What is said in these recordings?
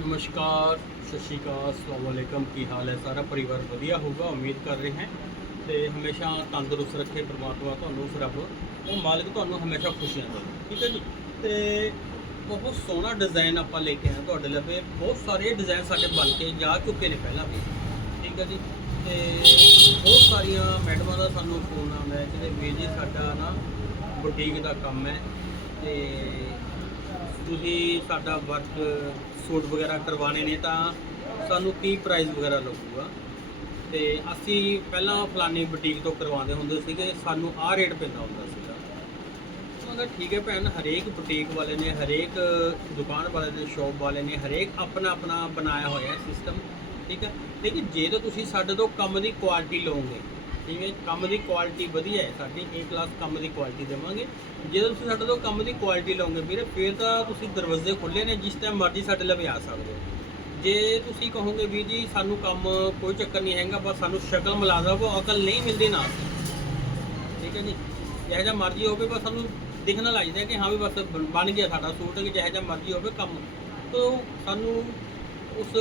ਨਮਸਕਾਰ, ਸਤਿ ਸ਼੍ਰੀ ਅਕਾਲ, ਅਸਲਾਮ ਅਲੈਕਮ, ਕੀ ਹਾਲ ਹੈ? ਸਾਰਾ ਪਰਿਵਾਰ ਵਧੀਆ ਹੋਊਗਾ, ਉਮੀਦ ਕਰ ਰਹੇ ਹਾਂ। ਤੇ ਹਮੇਸ਼ਾ ਤੰਦਰੁਸਤ ਰੱਖੇ ਪ੍ਰਮਾਤਮਾ ਤੁਹਾਨੂੰ ਉਸ ਰੱਬ ਉਹ ਮਾਲਕ ਤੁਹਾਨੂੰ ਹਮੇਸ਼ਾ ਖੁਸ਼ੀਆਂ ਦੇਵੇ ਠੀਕ ਹੈ ਜੀ? ਤੇ ਬਹੁਤ ਸੋਹਣਾ ਡਿਜ਼ਾਈਨ ਆਪਾਂ ਲੈ ਕੇ ਆਏ ਤੁਹਾਡੇ ਲਈ। ਬਹੁਤ ਸਾਰੇ ਡਿਜ਼ਾਈਨ ਸਾਡੇ ਬਣ ਕੇ ਜਾ ਚੁੱਕੇ ਨੇ ਪਹਿਲਾਂ ਵੀ। ਠੀਕ ਹੈ ਜੀ? ਤੇ ਬਹੁਤ ਸਾਰੀਆਂ ਮੈਡਮਾਂ ਦਾ ਸਾਨੂੰ ਫੋਨ ਆਉਂਦਾ ਹੈ ਕਿ ਵੀਰ ਜੀ, ਸਾਡਾ ਨਾ ਬੁਟੀਕ ਦਾ ਕੰਮ ਹੈ। ਤੇ ਤੁਸੀਂ ਸਾਡਾ ਵਰਕ ਸੂਟ ਵਗੈਰਾ ਕਰਵਾਣੇ ਨੇ ਤਾਂ ਸਾਨੂੰ ਕੀ ਪ੍ਰਾਈਸ ਵਗੈਰਾ ਲੱਗੂਗਾ? ਤੇ ਅਸੀਂ ਪਹਿਲਾਂ ਫਲਾਨੀ ਬੁਟੀਕ ਤੋਂ ਕਰਵਾਉਂਦੇ ਹੁੰਦੇ ਸੀਗੇ, ਸਾਨੂੰ ਆਹ ਰੇਟ ਪੈਂਦਾ ਹੁੰਦਾ ਸੀਗਾ। ਮੈਂ ਕਿਹਾ ਠੀਕ ਹੈ ਭੈਣ, ਹਰੇਕ ਬੁਟੀਕ ਵਾਲੇ ਨੇ, ਹਰੇਕ ਦੁਕਾਨ ਵਾਲੇ ਨੇ ਸ਼ੌਪ ਵਾਲੇ ਨੇ, ਹਰੇਕ ਆਪਣਾ ਆਪਣਾ ਬਣਾਇਆ ਹੋਇਆ ਸਿਸਟਮ ਠੀਕ ਹੈ? ਲੇਕਿਨ ਜੇ ਤਾਂ ਤੁਸੀਂ ਸਾਡੇ ਤੋਂ ਕੰਮ ਦੀ ਕੁਆਲਿਟੀ ਲਓਗੇ ਠੀਕ ਹੈ ਕੰਮ ਦੀ ਕੁਆਲਿਟੀ ਵਧੀਆ ਹੈ ਸਾਡੀ, A ਕਲਾਸ ਕੰਮ ਦੀ ਕੁਆਲਿਟੀ ਦੇਵਾਂਗੇ। ਜੇ ਤੁਸੀਂ ਸਾਡੇ ਤੋਂ ਕੰਮ ਦੀ ਕੁਆਲਿਟੀ ਲਓਗੇ ਵੀਰੇ, ਫਿਰ ਤਾਂ ਤੁਸੀਂ ਦਰਵਾਜ਼ੇ ਖੁੱਲੇ ਨੇ, ਜਿਸ ਟਾਈਮ ਮਰਜ਼ੀ ਸਾਡੇ ਲਈ ਆ ਸਕਦੇ ਹੋ। ਜੇ ਤੁਸੀਂ ਕਹੋਗੇ ਵੀ ਜੀ, ਸਾਨੂੰ ਕੰਮ ਕੋਈ ਚੱਕਰ ਨਹੀਂ ਹੈਗਾ, ਬਸ ਸਾਨੂੰ ਸ਼ਕਲ ਮਿਲਾ ਦਿਓ ਅਕਲ ਨਹੀਂ ਮਿਲਦੀ ਨਾ ਠੀਕ ਹੈ ਜੀ, ਜਿਹੋ ਜਿਹਾ ਮਰਜ਼ੀ ਹੋਵੇ, ਬਸ ਸਾਨੂੰ ਦਿਖਣਾ ਲੱਗ ਜਾਂਦਾ ਕਿ ਹਾਂ ਵੀ ਬਸ ਬਣ- ਗਿਆ ਸਾਡਾ ਸੂਟ ਕਿ ਜਿਹੋ ਜਿਹਾ ਮਰਜ਼ੀ ਹੋਵੇ ਕੰਮ। ਤੋਂ ਸਾਨੂੰ ਉਸ,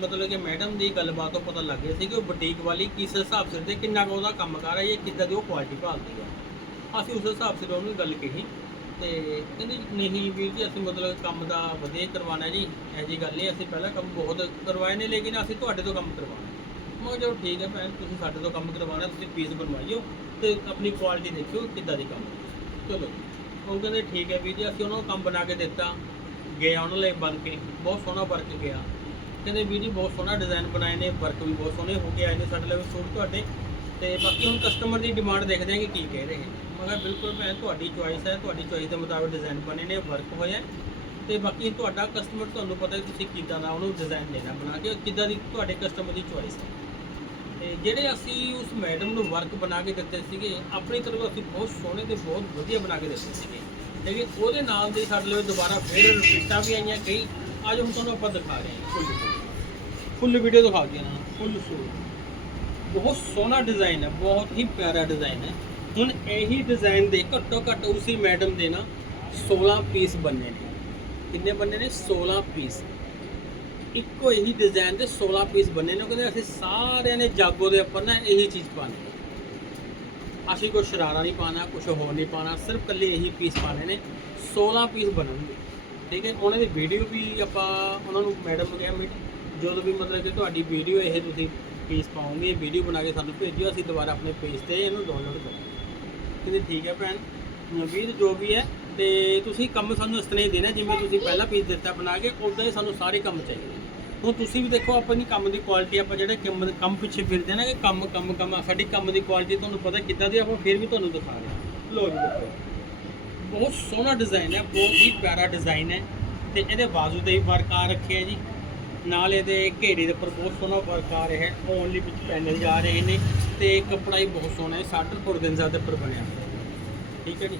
ਮਤਲਬ ਕਿ ਮੈਡਮ ਦੀ ਗੱਲਬਾਤ ਤੋਂ ਪਤਾ ਲੱਗ ਗਿਆ ਸੀ ਕਿ ਉਹ ਬੁਟੀਕ ਵਾਲੀ ਕਿਸ ਹਿਸਾਬ ਸਿਰ ਤੇ ਕਿੰਨਾ ਕੁ ਉਹਦਾ ਕੰਮ ਕਰ ਹੈ ਹੈ ਕਿੱਦਾਂ ਦੀ ਉਹ ਕੁਆਲਿਟੀ ਭਾਲਦੀ ਆ। ਅਸੀਂ ਉਸ ਹਿਸਾਬ ਸਿਰ ਉਹਨੂੰ ਗੱਲ ਕਹੀ ਤੇ ਕਹਿੰਦੇ ਨਹੀਂ ਵੀਰ ਜੀ, ਅਸੀਂ ਮਤਲਬ ਕੰਮ ਦਾ ਵਧੀਆ ਕਰਵਾਉਣਾ ਜੀ, ਇਹ ਗੱਲ ਨਹੀਂ, ਅਸੀਂ ਪਹਿਲਾਂ ਕੰਮ ਬਹੁਤ ਕਰਵਾਏ ਨੇ, ਲੇਕਿਨ ਅਸੀਂ ਤੁਹਾਡੇ ਤੋਂ ਕੰਮ ਕਰਵਾਉਣਾ ਮੈਂ ਕਿਹਾ ਚਲੋ ਠੀਕ ਹੈ ਭੈਣ, ਤੁਸੀਂ ਸਾਡੇ ਤੋਂ ਕੰਮ ਕਰਵਾਉਣਾ, ਤੁਸੀਂ ਪੀਸ ਬਣਵਾਈਓ ਤੇ ਆਪਣੀ ਕੁਆਲਿਟੀ ਦੇਖਿਓ ਕਿੱਦਾਂ ਦੀ ਕੰਮ ਚਲੋ, ਉਹ ਕਹਿੰਦੇ ਠੀਕ ਹੈ ਵੀਰ ਜੀ, ਅਸੀਂ ਉਹਨਾਂ ਨੂੰ ਕੰਮ ਬਣਾ ਕੇ ਦਿੱਤਾ ਗਿਆ ਉਹਨਾਂ ਲਈ ਬਣ ਕੇ, ਬਹੁਤ ਸੋਹਣਾ ਵਰਕ ਗਿਆ। ਕਹਿੰਦੇ ਵੀਰ ਜੀ ਬਹੁਤ ਸੋਹਣਾ ਡਿਜ਼ਾਈਨ ਬਣਾਏ ਨੇ ਵਰਕ ਵੀ ਬਹੁਤ ਸੋਹਣੇ ਹੋ ਕੇ ਆਏ ਨੇ ਸਾਡੇ ਲਈ ਸੂਟ ਤੁਹਾਡੇ। ਤੇ ਬਾਕੀ ਹੁਣ ਕਸਟਮਰ ਦੀ ਡਿਮਾਂਡ ਦੇਖਦੇ ਹਾਂ ਕਿ ਕੀ ਕਹਿ ਰਹੇ ਨੇ। ਮੈਂ ਕਿਹਾ ਬਿਲਕੁਲ ਭੈਣ, ਤੁਹਾਡੀ ਚੁਆਇਸ ਹੈ, ਤੁਹਾਡੀ ਚੁਆਇਸ ਦੇ ਮੁਤਾਬਕ ਡਿਜ਼ਾਈਨ ਬਣੇ ਨੇ ਵਰਕ ਹੋਇਆ ਤੇ ਬਾਕੀ ਤੁਹਾਡਾ ਕਸਟਮਰ ਤੁਹਾਨੂੰ ਪਤਾ ਹੈ ਤੁਸੀਂ ਕਿੱਦਾਂ ਦਾ ਉਹਨੂੰ ਡਿਜ਼ਾਈਨ ਦੇਣਾ ਬਣਾ ਕੇ, ਕਿੱਦਾਂ ਦੀ ਤੁਹਾਡੇ ਕਸਟਮਰ ਦੀ ਚੁਆਇਸ ਹੈ। ਤੇ ਜਿਹੜੇ ਅਸੀਂ ਉਸ ਮੈਡਮ ਨੂੰ ਵਰਕ ਬਣਾ ਕੇ ਦਿੱਤੇ ਸੀਗੇ, ਆਪਣੀ ਤਰਫੋਂ ਅਸੀਂ ਬਹੁਤ ਸੋਹਣੇ ਤੇ ਬਹੁਤ ਵਧੀਆ ਬਣਾ ਕੇ ਦਿੱਤੇ ਸੀਗੇ। ਲੇਕਿਨ ਉਹਦੇ ਨਾਲ ਦੇ ਸਾਡੇ ਲਈ ਦੁਬਾਰਾ ਫਿਰ ਰਿਪੀਟਾਂ ਵੀ ਆਈਆਂ, ਕਈ ਅੱਜ ਹੁਣ ਤੁਹਾਨੂੰ ਆਪਾਂ ਦਿਖਾ ਰਹੇ ਹਾਂ। ਫੁੱਲ ਵੀਡੀਓ ਦਿਖਾ ਦਿਆਂ ਨਾ, ਫੁੱਲ ਸੂਟ ਬਹੁਤ ਸੋਹਣਾ ਡਿਜ਼ਾਈਨ ਹੈ, ਬਹੁਤ ਹੀ ਪਿਆਰਾ ਡਿਜ਼ਾਈਨ ਹੈ। ਹੁਣ ਇਹੀ ਡਿਜ਼ਾਈਨ ਦੇ ਘੱਟੋ ਘੱਟ ਉਸੇ ਮੈਡਮ ਦੇ ਨਾ 16 ਪੀਸ ਬੰਨੇ ਨੇ। ਕਿੰਨੇ ਬੰਨੇ ਨੇ? 16 ਪੀਸ ਇੱਕੋ ਇਹੀ ਡਿਜ਼ਾਈਨ ਦੇ 16 ਪੀਸ ਬੰਨੇ ਨੇ, ਉਹ ਕਹਿੰਦੇ ਅਸੀਂ ਸਾਰਿਆਂ ਨੇ ਜਾਗੋ ਦੇ ਉੱਪਰ ਨਾ ਇਹੀ ਚੀਜ਼ ਪਾਣੀ ਅਸੀਂ ਕੋਈ ਸ਼ਰਾਰਾ ਨਹੀਂ ਪਾਣਾ ਕੁਝ ਹੋਰ ਨਹੀਂ ਪਾਣਾ ਸਿਰਫ ਕੱਲੇ ਇਹੀ ਪੀਸ ਪਾਣੇ ਨੇ। 16 ਪੀਸ ਬਣਨਗੇ। ਠੀਕ ਹੈ ਉਹਨਾਂ ਦੀ ਵੀਡੀਓ ਵੀ ਆਪਾਂ ਉਹਨਾਂ ਨੂੰ ਮੈਡਮ ਨੂੰ ਕਿਹਾ ਵੀ ਜਦੋਂ ਵੀ ਮਤਲਬ ਕਿ ਤੁਹਾਡੀ ਵੀਡੀਓ ਇਹ ਤੁਸੀਂ ਪੀਸ ਪਾਓਗੇ ਵੀਡੀਓ ਬਣਾ ਕੇ ਸਾਨੂੰ ਭੇਜਿਓ ਅਸੀਂ ਦੁਬਾਰਾ ਆਪਣੇ ਪੇਜ ਤੇ ਇਹਨੂੰ ਡਾਊਨਲੋਡ ਕਰਾਂਗੇ। ਕਹਿੰਦੇ ਠੀਕ ਹੈ ਭੈਣ ਵੀਰ ਜੋ ਵੀ ਹੈ ਤੇ ਤੁਸੀਂ ਕੰਮ ਸਾਨੂੰ ਇਸ ਤਰ੍ਹਾਂ ਹੀ ਦੇਣਾ ਜਿਵੇਂ ਤੁਸੀਂ ਪਹਿਲਾਂ ਪੀਸ ਦਿੱਤਾ ਬਣਾ ਕੇ ਉਦਾਂ ਹੀ ਸਾਨੂੰ ਸਾਰੇ ਕੰਮ ਚਾਹੀਦੇ। ਹੁਣ ਤੁਸੀਂ ਵੀ ਦੇਖੋ ਆਪਣੀ ਕੰਮ ਦੀ ਕੁਆਲਿਟੀ ਆਪਾਂ ਜਿਹੜੇ ਕੰਮ ਕੰਮ ਪਿੱਛੇ ਫਿਰਦੇ ਨਾ ਕਿ ਕੰਮ ਕੰਮ ਕੰਮ ਸਾਡੀ ਕੰਮ ਦੀ ਕੁਆਲਿਟੀ ਤੁਹਾਨੂੰ ਪਤਾ ਕਿੱਦਾਂ ਦੀ ਆਪਾਂ ਫਿਰ ਵੀ ਤੁਹਾਨੂੰ ਦਿਖਾ ਰਹੇ ਹਾਂ ਲੋ ਜੀ ਦੇਖੋ। ਬਹੁਤ ਸੋਹਣਾ ਡਿਜ਼ਾਈਨ ਹੈ ਬਹੁਤ ਹੀ ਪਿਆਰਾ ਡਿਜ਼ਾਈਨ ਹੈ ਤੇ ਇਹਦੇ ਬਾਜ਼ੂ ਤੇ ਵੀ ਵਰਕ ਆ ਰੱਖਿਆ ਜੀ। ਨਾਲ ਇਹਦੇ ਘੇਰੇ ਦੇ ਉੱਪਰ ਬਹੁਤ ਸੋਹਣਾ ਵਰਕ ਆ ਰਿਹਾ ਹੈ ਓਨਲੀ ਵਿੱਚ ਪੈਨਲ ਜਾ ਰਹੇ ਨੇ ਤੇ ਕੱਪੜਾ ਹੀ ਬਹੁਤ ਸੋਹਣਾ ਹੈ 60 ਔਰਗਨਜ਼ਾ ਦੇ ਉੱਪਰ ਬਣਿਆ। ਠੀਕ ਹੈ ਜੀ?